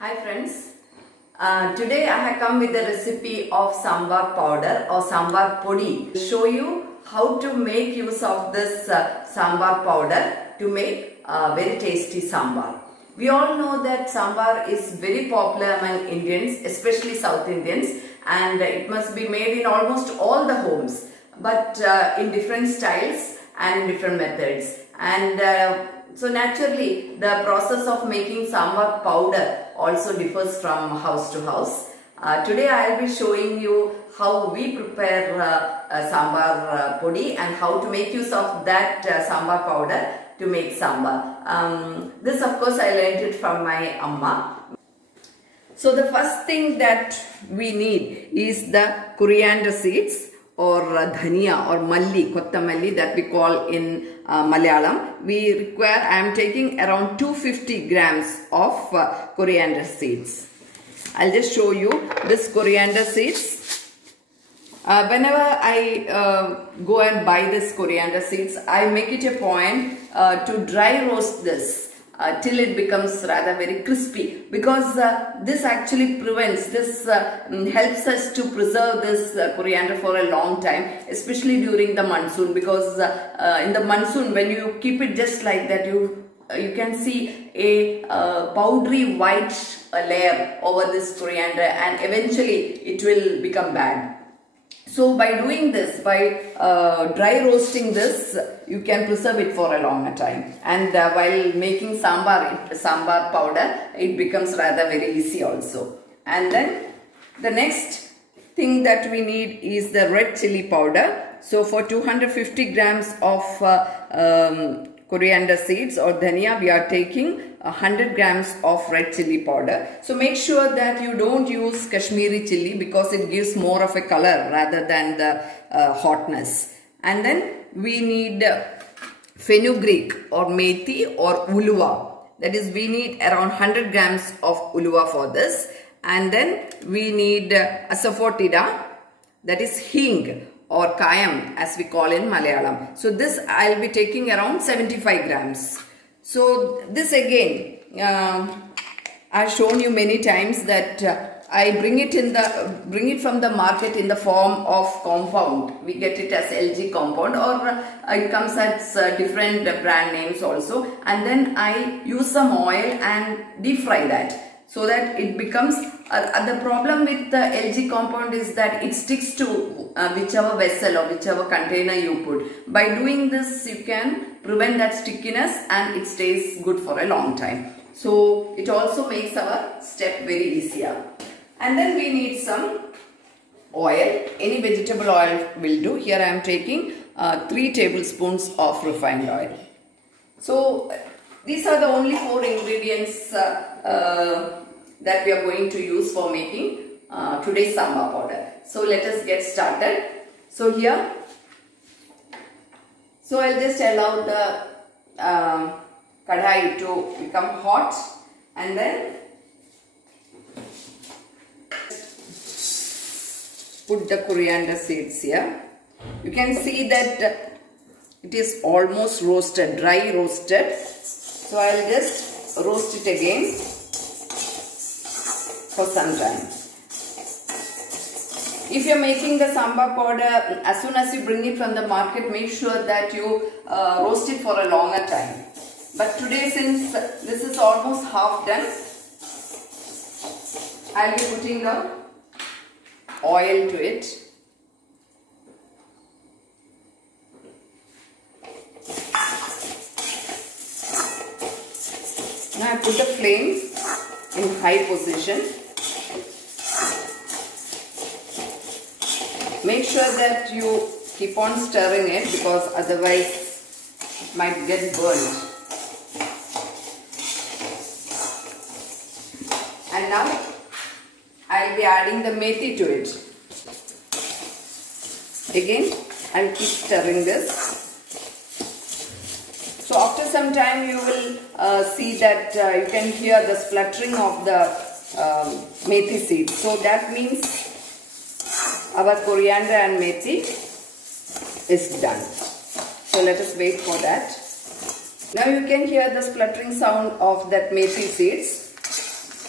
Hi friends, today I have come with the recipe of sambar powder or sambar podi. Show you how to make use of this sambar powder to make very tasty sambar. We all know that sambar is very popular among Indians, especially South Indians, and it must be made in almost all the homes, but in different styles and different methods. And so naturally, the process of making sambar powder also differs from house to house. Today I will be showing you how we prepare sambar podi and how to make use of that sambar powder to make sambar. This of course I learned it from my amma. So the first thing that we need is the coriander seeds, or dhania or malli, kottamalli that we call in Malayalam. We require, I am taking around 250 grams of coriander seeds. I'll just show you this coriander seeds. Whenever I go and buy this coriander seeds, I make it a point to dry roast this till it becomes rather very crispy, because this actually prevents, this helps us to preserve this coriander for a long time, especially during the monsoon, because in the monsoon when you keep it just like that, you can see a powdery white layer over this coriander and eventually it will become bad. So by doing this, by dry roasting this, you can preserve it for a longer time. And while making sambar powder, it becomes rather very easy also. And then the next thing that we need is the red chili powder. So for 250 grams of coriander seeds or dhania, we are taking 100 grams of red chili powder. So make sure that you don't use Kashmiri chili, because it gives more of a color rather than the hotness. And then we need fenugreek or methi or uluva. That is, we need around 100 grams of uluva for this. And then we need asafoetida, that is hing or kayam as we call in Malayalam. So this I will be taking around 75 grams. So this again, I've shown you many times that I bring it from the market in the form of compound. We get it as LG compound, or it comes as different brand names also. And then I use some oil and deep fry that, so that it becomes, the problem with the LG compound is that it sticks to whichever vessel or whichever container you put. By doing this, you can prevent that stickiness and it stays good for a long time. So it also makes our step very easier. And then we need some oil. Any vegetable oil will do. Here I am taking 3 tablespoons of refined oil. So these are the only 4 ingredients that we are going to use for making today's sambar powder. So let us get started. So here, so I'll just allow the kadhai to become hot, and then put the coriander seeds here. You can see that it is almost roasted, dry roasted. So I'll just roast it again for some time. If you are making the sambar powder, as soon as you bring it from the market, make sure that you roast it for a longer time. But today, since this is almost half done, I'll be putting the oil to it. Now I put the flame in high position. Make sure that you keep on stirring it, because otherwise it might get burnt. And now I will be adding the methi to it. Again, I will keep stirring this. So after some time you will see that you can hear the spluttering of the methi seeds. So that means our coriander and methi is done. So let us wait for that. Now you can hear the spluttering sound of that methi seeds.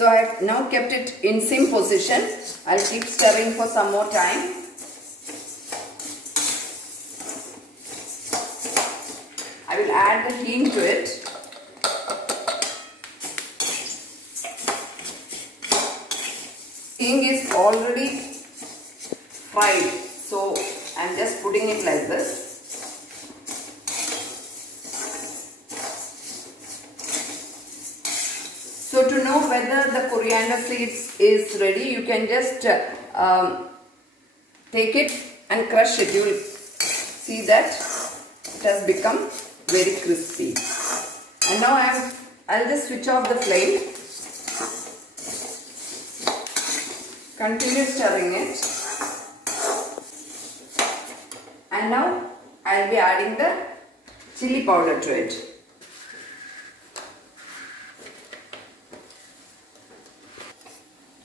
So I have now kept it in same position. I'll keep stirring for some more time. I will add the hing to it. Hing is already fried, so I'm just putting it like this. So to know whether the coriander seeds is ready, you can just take it and crush it. You will see that it has become very crispy. And now I'll just switch off the flame. Continue stirring it. And now I'll be adding the chili powder to it.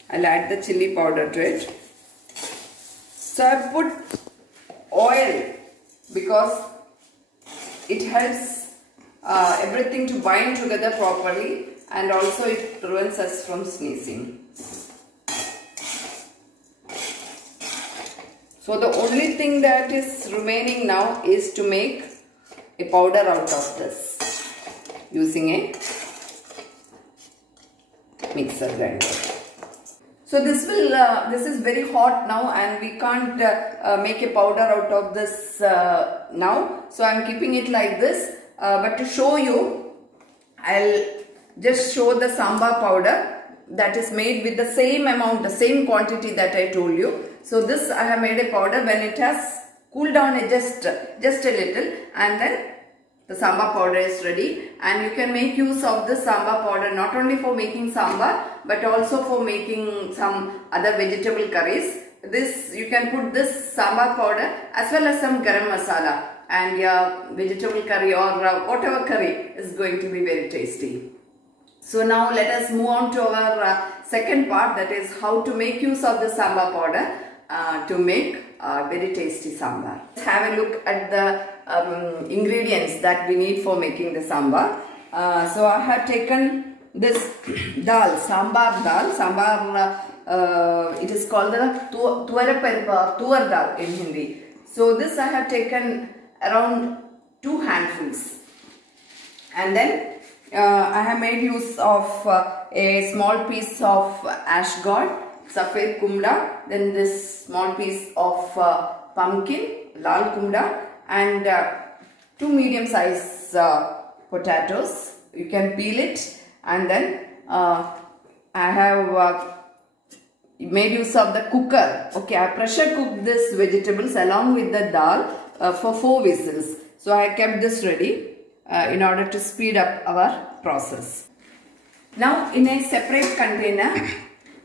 I'll add the chili powder to it. So I put oil because it helps everything to bind together properly, and also it prevents us from sneezing. So the only thing that is remaining now is to make a powder out of this using a mixer grinder. So this is very hot now, and we can't make a powder out of this now. So I am keeping it like this. But to show you, I'll just show the sambar powder that is made with the same amount, the same quantity that I told you. So this I have made a powder when it has cooled down just a little, and then the sambar powder is ready. And you can make use of this sambar powder not only for making sambar but also for making some other vegetable curries. You can put this sambar powder as well as some garam masala, and your vegetable curry or whatever curry is going to be very tasty. So now let us move on to our second part, that is how to make use of the sambar powder to make very tasty sambar. Let's have a look at the ingredients that we need for making the sambar. So I have taken this dal, sambar dal. Sambar, it is called the tuar dal in Hindi. So this I have taken around 2 handfuls, and then I have made use of a small piece of ash gourd, safed kumda, then this small piece of pumpkin, lal kumda, and 2 medium size potatoes. You can peel it, and then I have made use of the cooker. Okay, I pressure cooked this vegetables along with the dal for 4 whistles. So I kept this ready in order to speed up our process. Now in a separate container,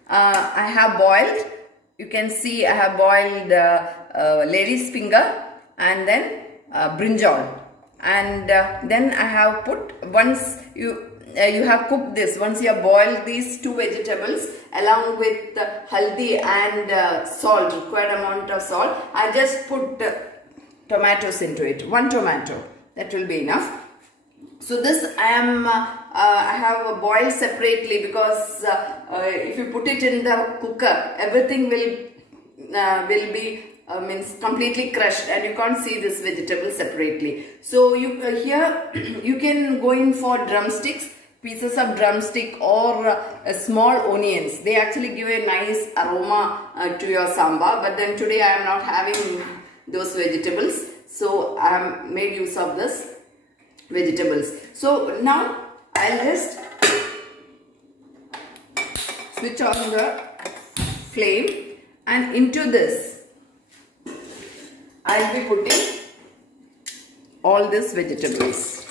I have boiled, you can see I have boiled lady's finger and then brinjal, and then I have put, once you have cooked this, once you have boiled these 2 vegetables along with haldi and salt, required amount of salt, I just put tomatoes into it, 1 tomato, that will be enough. So this I have boiled separately because if you put it in the cooker, everything will be means completely crushed, and you can't see this vegetable separately. So here you can go in for drumsticks, pieces of drumstick, or small onions. They actually give a nice aroma to your sambar, but then today I am not having those vegetables, so I have made use of this vegetables. So now I'll just switch on the flame, and into this I'll be putting all these vegetables.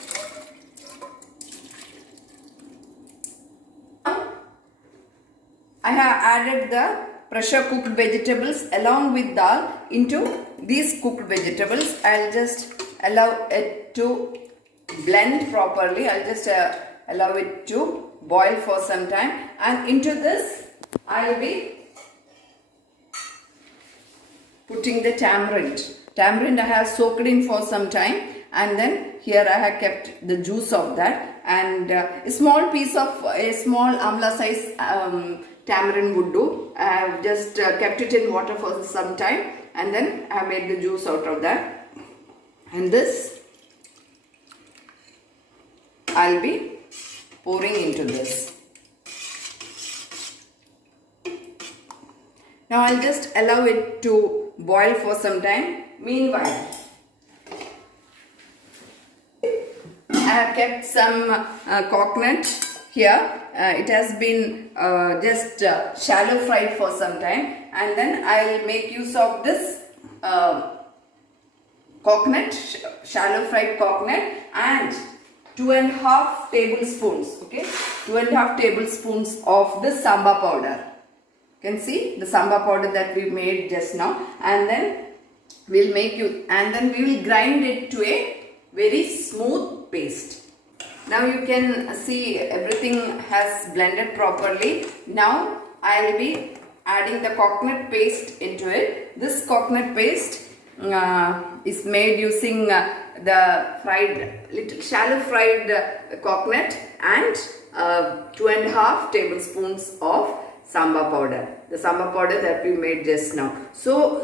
I have added the pressure cooked vegetables along with dal into these cooked vegetables. I'll just allow it to blend properly. I'll just allow it to boil for some time, and into this I'll be putting the tamarind. Tamarind I have soaked in for some time, and then here I have kept the juice of that, and a small piece of a small amla size tamarind would do. I have just kept it in water for some time, and then I have made the juice out of that, and this I'll be pouring into this. Now I'll just allow it to boil for some time. Meanwhile, I have kept some coconut here. It has been just shallow fried for some time, and then I'll make use of this coconut, shallow fried coconut, and 2.5 tablespoons, okay, 2.5 tablespoons of the samba powder. You can see the samba powder that we made just now, and then we will grind it to a very smooth paste. Now you can see everything has blended properly. Now I will be adding the coconut paste into it. This coconut paste is made using the shallow fried coconut and 2.5 tablespoons of samba powder, the samba powder that we made just now. So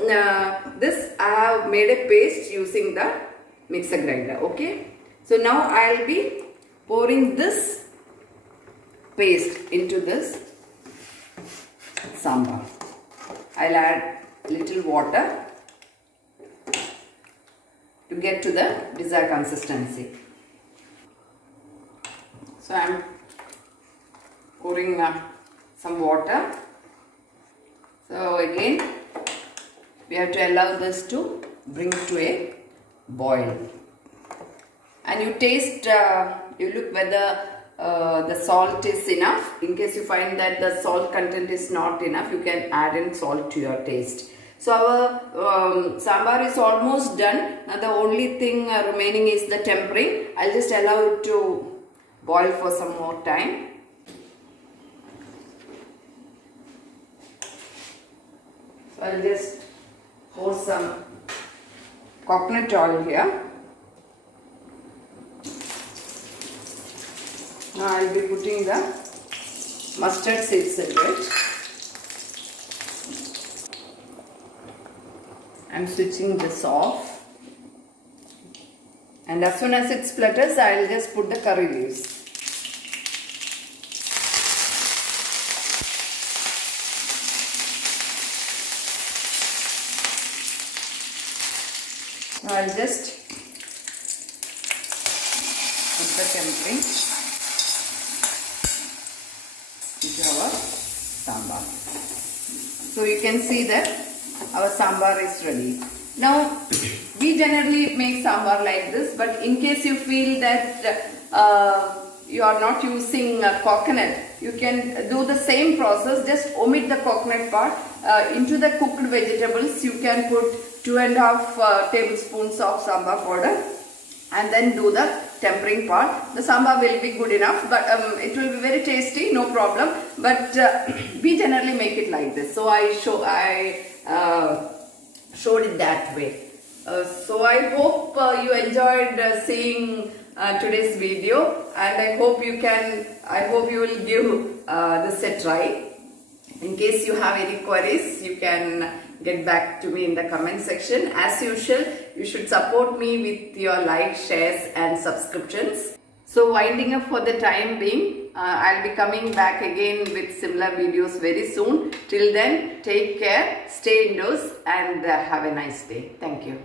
this I have made a paste using the mixer grinder. Okay, so now I will be pouring this paste into this sambar. I'll add little water to get to the desired consistency. So I'm pouring some water. So again we have to allow this to bring to a boil, and you taste, you look whether the salt is enough. In case you find that the salt content is not enough, you can add in salt to your taste. So our sambar is almost done. Now the only thing remaining is the tempering. I'll just allow it to boil for some more time. So I'll just pour some coconut oil here. Now I'll be putting the mustard seeds into it. I'm switching this off, and as soon as it splutters, I'll just put the curry leaves. Now I'll just put the tempering into our sambar. So you can see that our sambar is ready. Now we generally make sambar like this, but in case you feel that you are not using coconut, you can do the same process. Just omit the coconut part. Into the cooked vegetables you can put 2.5 tablespoons of sambar powder, and then do the tempering part. The sambar will be good enough, but it will be very tasty, no problem. But we generally make it like this. So I showed it that way. So I hope you enjoyed seeing today's video, and I hope you will give this a try. In case you have any queries, you can get back to me in the comment section. As usual, you should support me with your likes, shares and subscriptions. So winding up for the time being, I'll be coming back again with similar videos very soon. Till then, take care, stay indoors and have a nice day. Thank you.